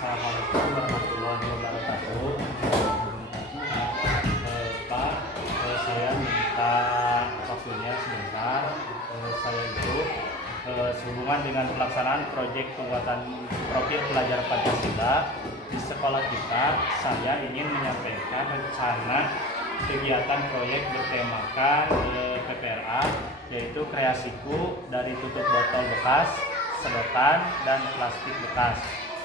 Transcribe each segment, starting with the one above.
Assalamualaikum warahmatullahi wabarakatuh. Pak, saya minta waktunya sebentar. Saya itu sehubungan dengan pelaksanaan proyek penguatan profil pelajar Pancasila di sekolah kita, saya ingin menyampaikan rencana kegiatan proyek bertemakan PPLA, yaitu kreasiku dari tutup botol bekas, sedotan, dan plastik bekas.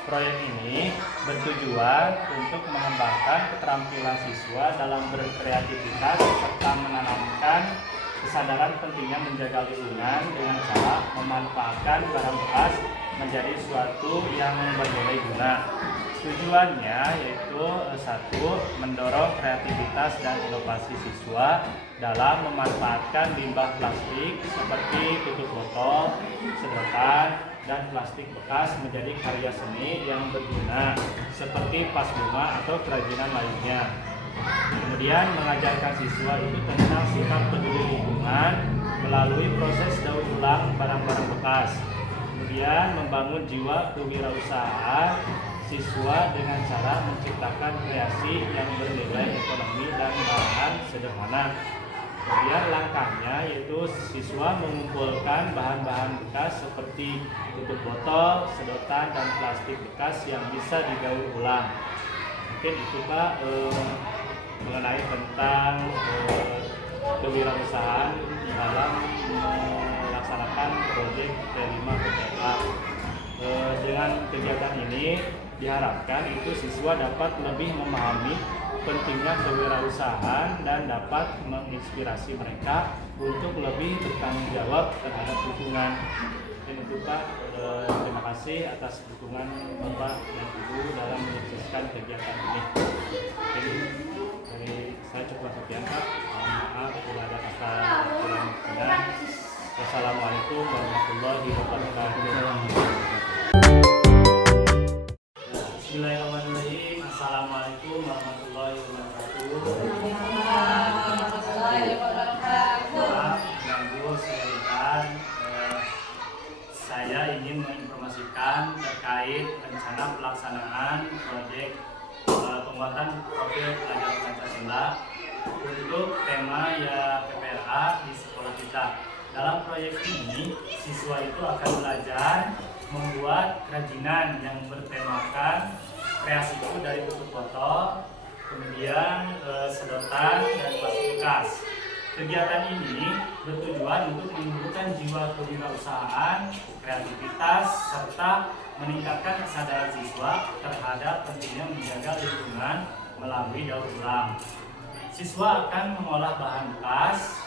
Proyek ini bertujuan untuk mengembangkan keterampilan siswa dalam berkreativitas serta menanamkan kesadaran pentingnya menjaga lingkungan dengan cara memanfaatkan barang bekas menjadi suatu yang bernilai guna. Tujuannya yaitu satu, mendorong kreativitas dan inovasi siswa dalam memanfaatkan limbah plastik seperti tutup botol, sedotan, dan plastik bekas menjadi karya seni yang berguna seperti vas bunga atau kerajinan lainnya. Kemudian mengajarkan siswa itu tentang sikap peduli lingkungan melalui proses daur ulang barang-barang bekas. Kemudian membangun jiwa kewirausahaan siswa dengan cara menciptakan kreasi yang bernilai ekonomi dan bahan sederhana. Kemudian langkahnya yaitu siswa mengumpulkan bahan-bahan bekas seperti tutup botol, sedotan, dan plastik bekas yang bisa didaur ulang. Mungkin itu Pak mengenai tentang kewirausahaan dalam melaksanakan proyek T5 PPLA. Dengan kegiatan ini diharapkan itu siswa dapat lebih memahami pentingnya kewirausahaan dan dapat menginspirasi mereka untuk lebih bertanggung jawab terhadap lingkungan. Dan itu Pak, terima kasih atas dukungan Bapak dan Ibu dalam menyukseskan kegiatan ini. Jadi dari saya cukup sekian Pak. Mohon maaf bila ada kata kurang-kurangnya. Wassalamualaikum warahmatullahi wabarakatuh. Bismillahirrahmanirrahim. Assalamualaikum warahmatullahi wabarakatuh. Maaf ganggu sebentar. Saya ingin menginformasikan terkait rencana pelaksanaan proyek penguatan profil pelajar Pancasila untuk tema ya PPLA di sekolah kita. Dalam proyek ini, siswa itu akan belajar membuat kerajinan yang bertemakan kreasiku dari tutup botol, kemudian sedotan, dan plastik bekas. Kegiatan ini bertujuan untuk menumbuhkan jiwa kewirausahaan, kreativitas, serta meningkatkan kesadaran siswa terhadap pentingnya menjaga lingkungan melalui daur ulang. Siswa akan mengolah bahan bekas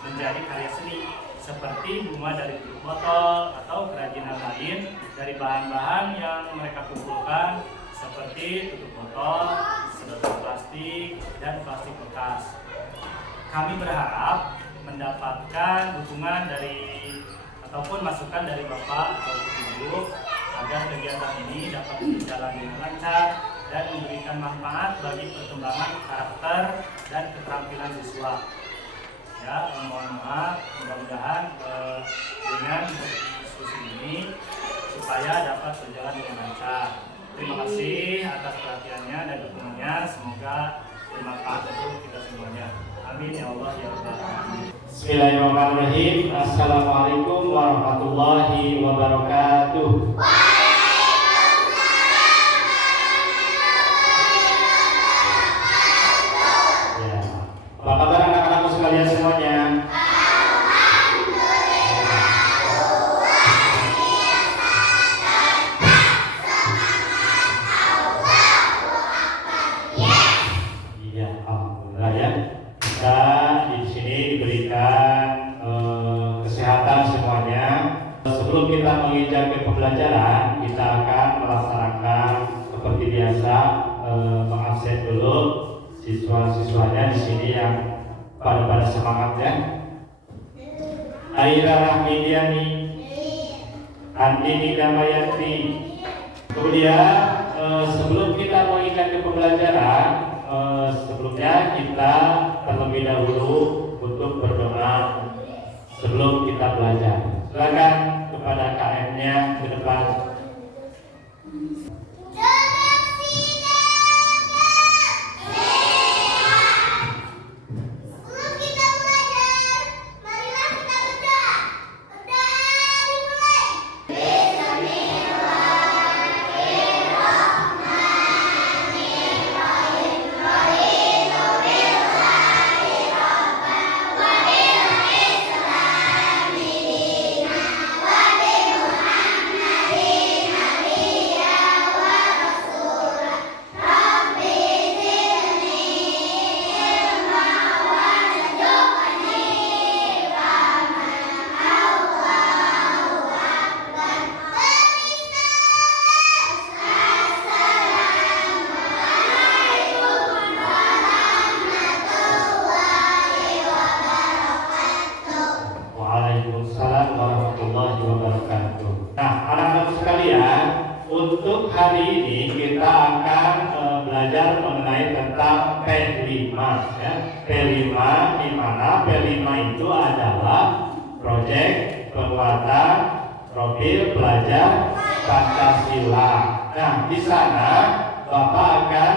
menjadi karya seni seperti bunga dari tutup botol atau kerajinan lain dari bahan-bahan yang mereka kumpulkan seperti tutup botol, sedotan plastik, dan plastik bekas. Kami berharap mendapatkan dukungan dari ataupun masukan dari Bapak atau Ibu agar kegiatan ini dapat berjalan dengan lancar dan memberikan manfaat bagi perkembangan karakter dan keterampilan siswa. Ya, mohon maaf, mudah-mudahan dengan diskusi ini supaya dapat berjalan dengan lancar. Terima kasih atas perhatiannya dan dukungannya. Semoga bermanfaat untuk kita semuanya. Amin ya Allah ya Rabbal alamin. Bismillahirrahmanirrahim. Assalamualaikum warahmatullahi wabarakatuh. Ya. Apa kabar anak-anakku sekalian semuanya? Iya, alhamdulillah ya. Kita di sini diberikan kesehatan semuanya. Sebelum kita menginjak ke pembelajaran, kita akan melaksanakan seperti biasa mengabsen dulu siswa-siswanya di sini yang pada semangat ya. Aira Rahmidiani, Andini Damayanti. Kemudian sebelum kita menginjak ke pembelajaran, sebelumnya kita terlebih dahulu untuk berdoa sebelum kita belajar. Silakan kepada KM-nya ke depan. untuk hari ini kita akan belajar mengenai tentang P5 ya. P5 di mana P5 itu adalah proyek penguatan profil pelajar Pancasila. Nah, di sana Bapak akan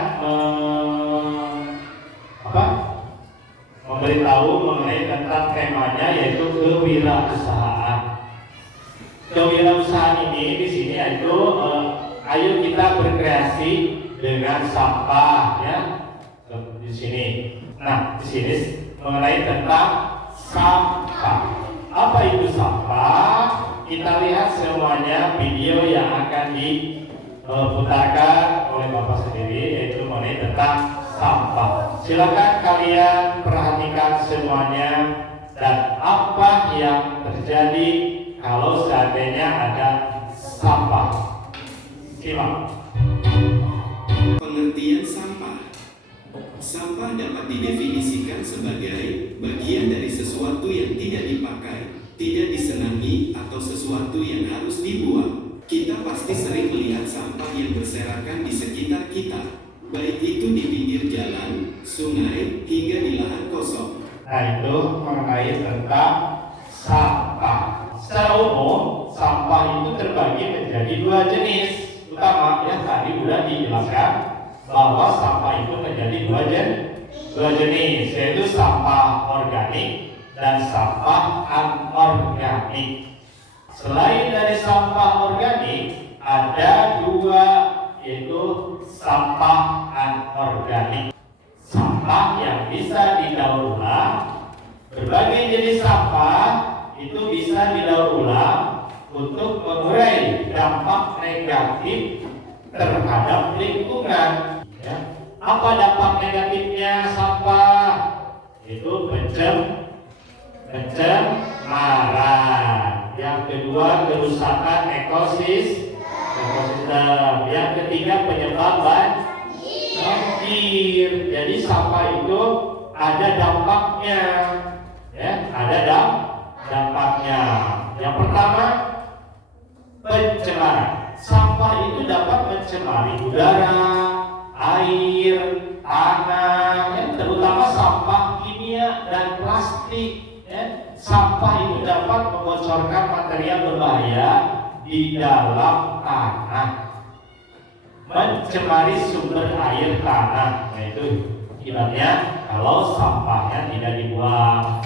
memberitahu mengenai tentang temanya, yaitu kewirausahaan. Kewirausahaan ini di sini yaitu ayo kita berkreasi dengan sampah ya. Di sini. Nah, di sini mengenai tentang sampah. Apa itu sampah? Kita lihat semuanya video yang akan diputarkan oleh Bapak sendiri, yaitu mengenai tentang sampah. Silakan kalian perhatikan semuanya dan apa yang terjadi kalau seandainya ada sampah. Simak. Pengertian sampah. Sampah dapat didefinisikan sebagai bagian dari sesuatu yang tidak dipakai, tidak disenangi, atau sesuatu yang harus dibuang. Kita pasti sering melihat sampah yang berserakan di sekitar kita, baik itu di pinggir jalan, sungai, hingga di lahan kosong. Nah, itu mengenai tentang sampah. Secara umum, sampah itu terbagi menjadi dua jenis utama. Yang tadi sudah dijelaskan bahwa sampah itu menjadi dua jenis, yaitu sampah organik dan sampah anorganik. Selain dari sampah organik, ada dua, yaitu sampah anorganik. Sampah yang bisa didaur ulang. Berbagai jenis sampah itu bisa didaur ulang untuk mengurai dampak negatif terhadap lingkungan. Ya. Apa dampak negatifnya sampah? Itu pencemaran. Yang kedua, kerusakan ekosistem. Yang ketiga, penyebab banjir. Jadi sampah itu ada dampaknya, ya, ada dampaknya. Yang pertama, pencemaran. Sampah itu dapat mencemari udara, air, tanah, ya, terutama sampah kimia dan plastik. Ya. Sampah itu dapat membocorkan material berbahaya di dalam tanah, mencemari sumber air tanah. Nah, itu akibatnya kalau sampahnya tidak dibuang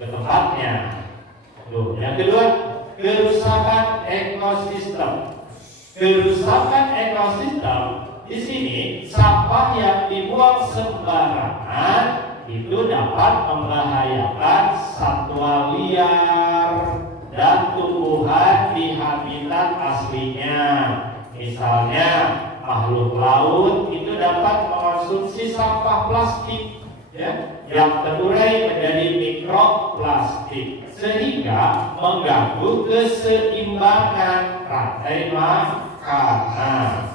ke tempatnya. Yang kedua, kerusakan ekosistem. Kerusakan ekosistem di sini, sampah yang dibuang sembarangan itu dapat membahayakan satwa liar dan tumbuhan di habitat aslinya. Misalnya makhluk laut itu dapat mengonsumsi sampah plastik, ya, yang terurai menjadi mikroplastik, sehingga mengganggu keseimbangan rantai makanan.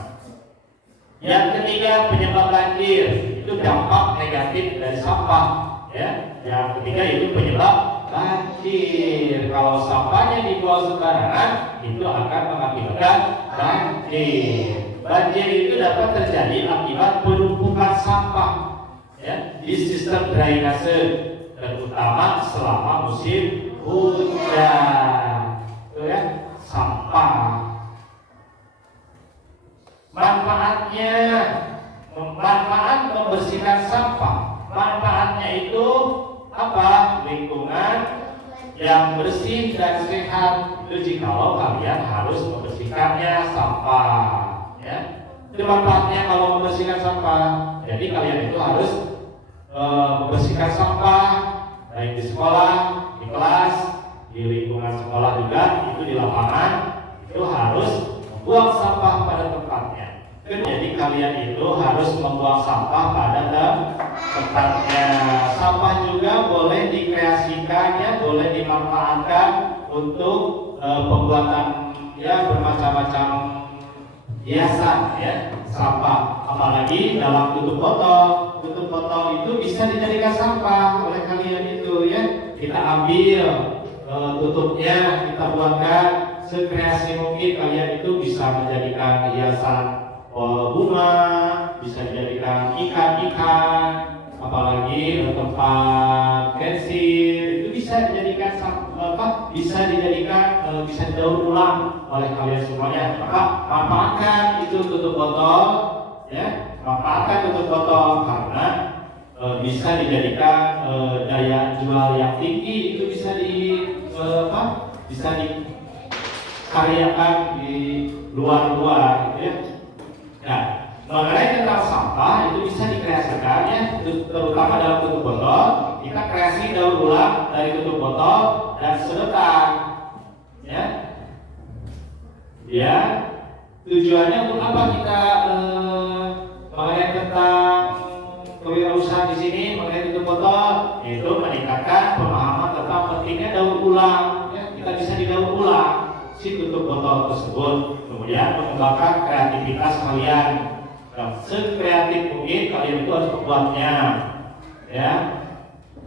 Yang ketiga, penyebab banjir. Itu dampak negatif dari sampah, ya. Yang ketiga itu penyebab banjir. Kalau sampahnya dibuang sembarangan, itu akan mengakibatkan banjir. Banjir itu dapat terjadi akibat penumpukan sampah, ya, di sistem drainase, terutama selama musim hujan. Itu ya, sampah. Manfaat membersihkan sampah. Manfaatnya itu apa? Lingkungan yang bersih dan sehat. Itu jikalau kalian harus membersihkannya sampah, ya. Itu manfaatnya kalau membersihkan sampah. Jadi kalian itu harus membersihkan sampah, baik di sekolah, di kelas, di lingkungan sekolah juga, itu di lapangan, itu harus membuang sampah pada tempatnya. Jadi kalian itu harus membuang sampah pada tempatnya. Sampah juga boleh dikreasikan, ya, boleh dimanfaatkan untuk pembuatan, ya, bermacam-macam hiasan, ya, sampah. Apalagi dalam tutup botol. Tutup botol itu bisa dijadikan sampah oleh kalian itu, ya. Kita ambil tutupnya, kita buangkan sekreasi mungkin kalian itu bisa menjadikan hiasan bunga, bisa dijadikan ikan-ikan, apalagi tempat pensil itu bisa dijadikan bisa didaur ulang oleh kalian semuanya. Maka manfaatkan itu tutup botol, ya, manfaatkan tutup botol karena bisa dijadikan daya jual yang tinggi, itu bisa bisa dikaryakan di luar-luar, gitu ya. Nah, mengenai tentang sampah itu bisa dikreasikan, ya, terutama dalam tutup botol. Kita kreasi daur ulang dari tutup botol dan sedotan, ya. Ya, tujuannya untuk apa kita mengenai tentang kewirausahaan di sini mengenai tutup botol, itu meningkatkan pemahaman tentang pentingnya daur ulang, ya. Kita bisa didaur ulang si tutup botol tersebut, kemudian mengembangkan kreativitas kalian. Sekreatif mungkin kalian itu harus membuatnya, ya.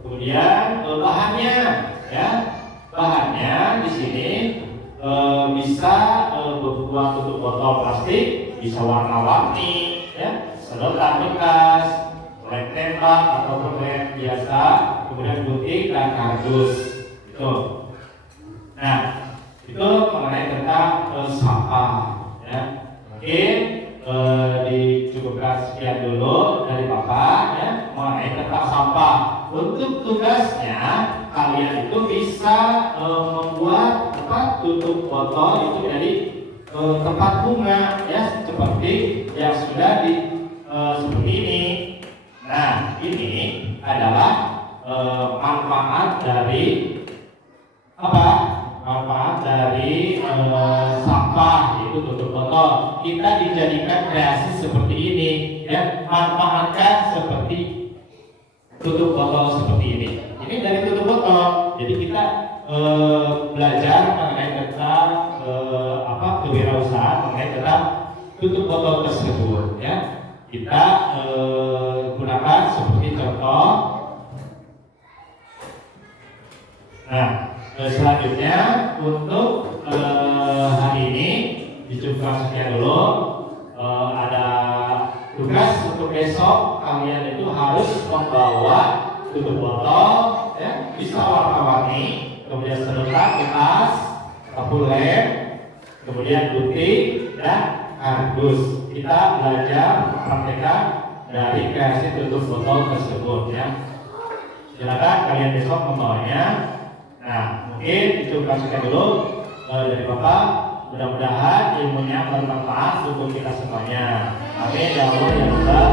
Kemudian bahannya, ya, bahannya di sini bisa berbuat tutup botol plastik, bisa warna-warni, ya, sedotan bekas, lem tembak ataupun lem biasa, kemudian gunting dan kardus, itu. Nah, itu mengenai tentang sampah, ya. Mungkin dicukupkan sekian dulu dari Bapak, ya, mengenai tentang sampah. Untuk tugasnya kalian itu bisa membuat tutup botol itu dari tempat bunga, ya, seperti yang sudah seperti ini. Nah, ini adalah manfaat dari apa? Manfaat dari sampah, yaitu tutup botol. Kita dijadikan kreasi seperti ini, ya, manfaatkan seperti tutup botol seperti ini. Ini dari tutup botol. Jadi kita belajar mengenai tentang kewirausahaan mengenai tentang tutup botol tersebut, ya. Kita gunakan seperti contoh. Nah, selanjutnya untuk hari ini dicukupkan sekian dulu. Ada tugas untuk besok, kalian itu harus membawa tutup botol, ya, bisa warna-warni, kemudian sedotan bekas, sapu lem, kemudian gunting dan kardus. Kita belajar praktekkan dari kreasi tutup botol tersebut, ya. Silakan kalian besok membawanya. Nah, mungkin dicukupkan sekian dulu dari Bapak. Mudah-mudahan ilmunya bermanfaat untuk kita semuanya. Amin ya Allah ya Rabbal